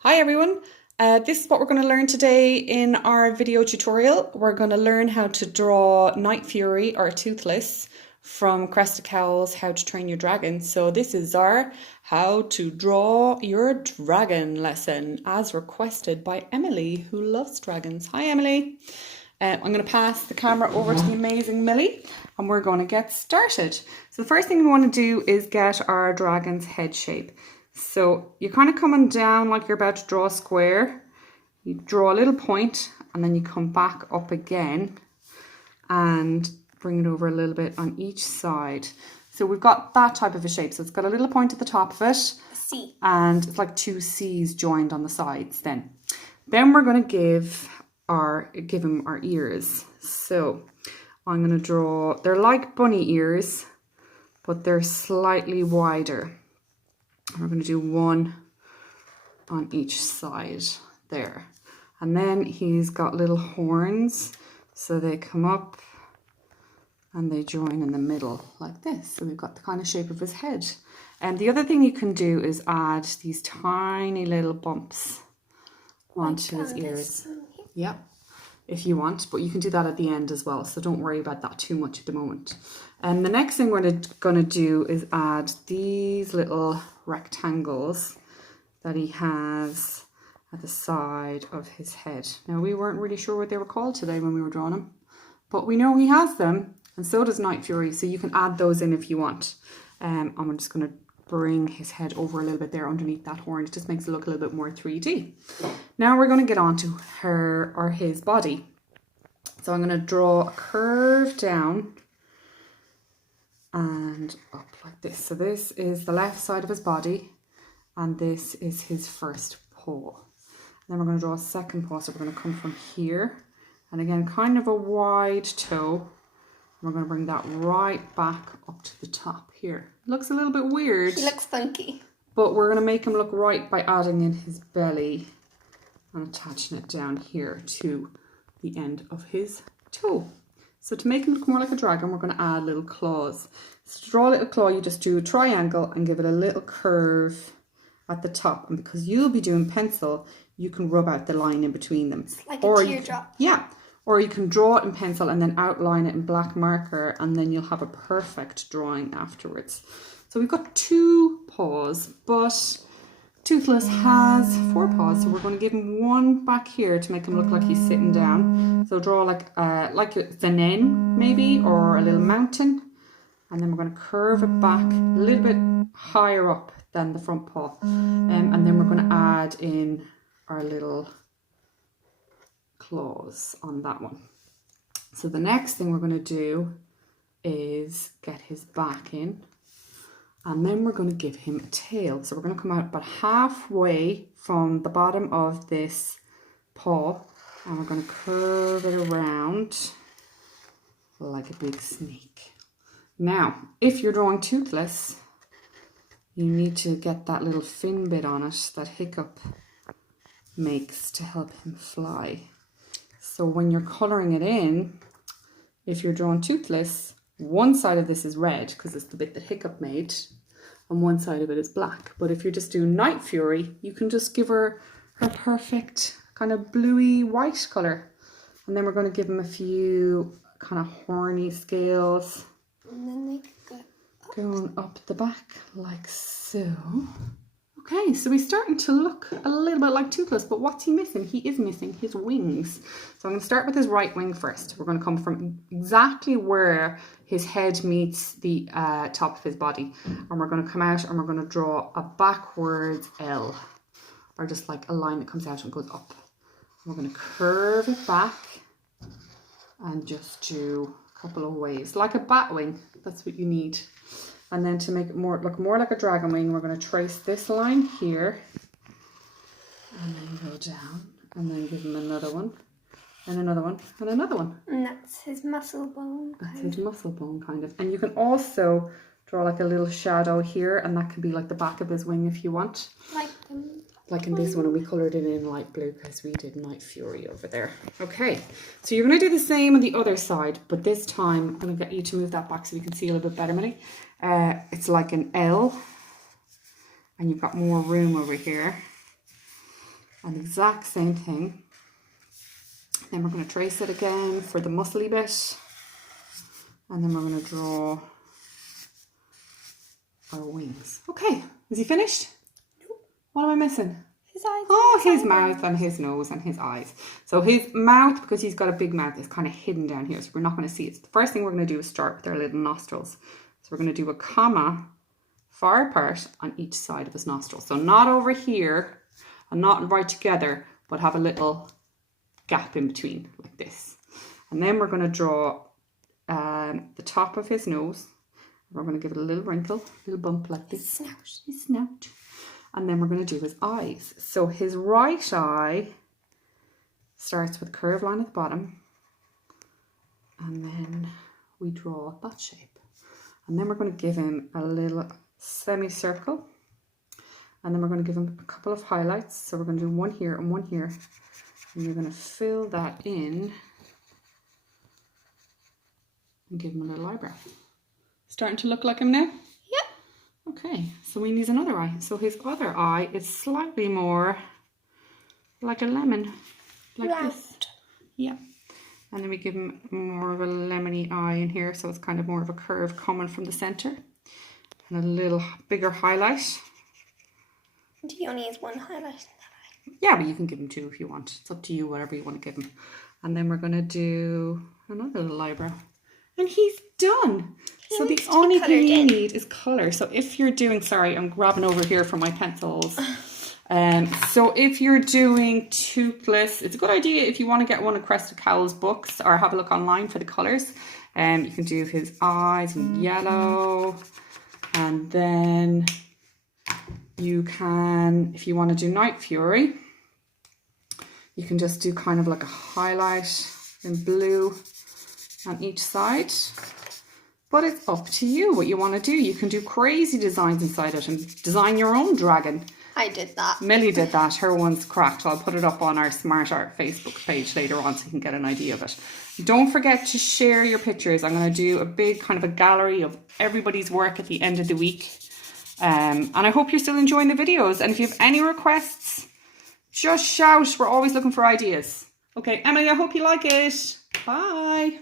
Hi everyone, this is what we're going to learn today in our video tutorial. We're going to learn how to draw Nightfurey or Toothless from Crested Cowl's How to Train Your Dragon. So this is our How to Draw Your Dragon lesson as requested by Emily, who loves dragons. Hi Emily. I'm going to pass the camera over to the amazing Millie and we're going to get started. So the first thing we want to do is get our dragon's head shape. So you're kind of coming down like you're about to draw a square. You draw a little point and then you come back up again and bring it over a little bit on each side. So we've got that type of a shape. So it's got a little point at the top of it. C. And it's like two C's joined on the sides then. Then we're going to give him our ears. So I'm going to draw, they're like bunny ears, but they're slightly wider. We're going to do one on each side there. And then he's got little horns, so they come up and they join in the middle like this. So we've got the kind of shape of his head. And the other thing you can do is add these tiny little bumps onto his ears. Yep, if you want, but you can do that at the end as well, so don't worry about that too much at the moment. And the next thing we're going to do is add these little rectangles that he has at the side of his head. Now, we weren't really sure what they were called today when we were drawing him, but we know he has them, and so does Nightfurey, so you can add those in if you want. I'm just going to bring his head over a little bit there underneath that horn. It just makes it look a little bit more 3D. Now we're going to get on to her or his body. So I'm going to draw a curve down and up like this. So this is the left side of his body and this is his first paw. And then we're going to draw a second paw. So we're going to come from here and again kind of a wide toe. We're going to bring that right back up to the top here. It looks a little bit weird. He looks funky. But we're going to make him look right by adding in his belly and attaching it down here to the end of his toe. So to make him look more like a dragon, we're going to add little claws. So to draw a little claw, you just do a triangle and give it a little curve at the top. And because you'll be doing pencil, you can rub out the line in between them. It's like a teardrop. Yeah. Or you can draw it in pencil and then outline it in black marker and then you'll have a perfect drawing afterwards. So we've got 2 paws, but Toothless has 4 paws. So we're going to give him one back here to make him look like he's sitting down. So draw like the Nen maybe, or a little mountain. And then we're going to curve it back a little bit higher up than the front paw. And then we're going to add in our little claws on that one. So the next thing we're going to do is get his back in and then we're going to give him a tail. So we're going to come out about halfway from the bottom of this paw and we're going to curve it around like a big snake. Now if you're drawing Toothless, you need to get that little fin bit on it that Hiccup makes to help him fly. So when you're colouring it in, if you're drawing Toothless, one side of this is red because it's the bit that Hiccup made and one side of it is black. But if you're just doing Nightfurey, you can just give her perfect kind of bluey white colour. And then we're going to give him a few kind of horny scales. And then they go up. Going up the back like so. Okay, so he's starting to look a little bit like Toothless, but what's he missing? He is missing his wings. So I'm going to start with his right wing first. We're going to come from exactly where his head meets the top of his body. And we're going to come out and we're going to draw a backwards L, or just like a line that comes out and goes up. And we're going to curve it back and just do a couple of waves, like a bat wing. That's what you need. And then to make it look more like a dragon wing, we're going to trace this line here and then go down and then give him another one and another one and another one. And that's his muscle bone. That's his muscle bone kind of. And you can also draw like a little shadow here and that can be like the back of his wing if you want. Like in this one, and we coloured it in light blue because we did Nightfurey over there. Okay, so you're going to do the same on the other side, but this time I'm going to get you to move that back so you can see a little bit better, Millie. It's like an L, and you've got more room over here. And the exact same thing. Then we're going to trace it again for the muscly bit. And then we're going to draw our wings. Okay, is he finished? Nope. What am I missing? His eyes. Oh, his mouth and his nose and his eyes. So his mouth, because he's got a big mouth, is kind of hidden down here. So we're not going to see it. So the first thing we're going to do is start with our little nostrils. So we're going to do a comma far apart on each side of his nostril. So not over here and not right together, but have a little gap in between like this. And then we're going to draw the top of his nose. We're going to give it a little wrinkle, a little bump like this. Snout. His snout. And then we're going to do his eyes. So his right eye starts with a curved line at the bottom. And then we draw that shape. And then we're going to give him a little semicircle. And then we're going to give him a couple of highlights. So we're going to do one here and one here. And you're going to fill that in and give him a little eyebrow. Starting to look like him now? Yep. Okay, so we need another eye. So his other eye is slightly more like a lemon. Like Round. this. Yeah. And then we give him more of a lemony eye in here. So it's kind of more of a curve coming from the center. And a little bigger highlight. He only has one highlight in that eye. Yeah, but you can give him two if you want. It's up to you, whatever you want to give him. And then we're going to do another little eyebrow. And he's done. So the only thing you need is colour. So if you're doing, sorry, I'm grabbing over here for my pencils. So if you're doing Toothless, it's a good idea if you want to get one of Cresta Cowell's books or have a look online for the colours. You can do his eyes in yellow. And then you can, if you want to do Nightfurey, you can just do kind of like a highlight in blue on each side. But it's up to you what you want to do. You can do crazy designs inside it and design your own dragon. I did that. Millie did that. Her one's cracked. I'll put it up on our Smart Art Facebook page later on so you can get an idea of it. Don't forget to share your pictures. I'm going to do a big kind of a gallery of everybody's work at the end of the week. And I hope you're still enjoying the videos. And if you have any requests, just shout. We're always looking for ideas. Okay, Emily, I hope you like it. Bye.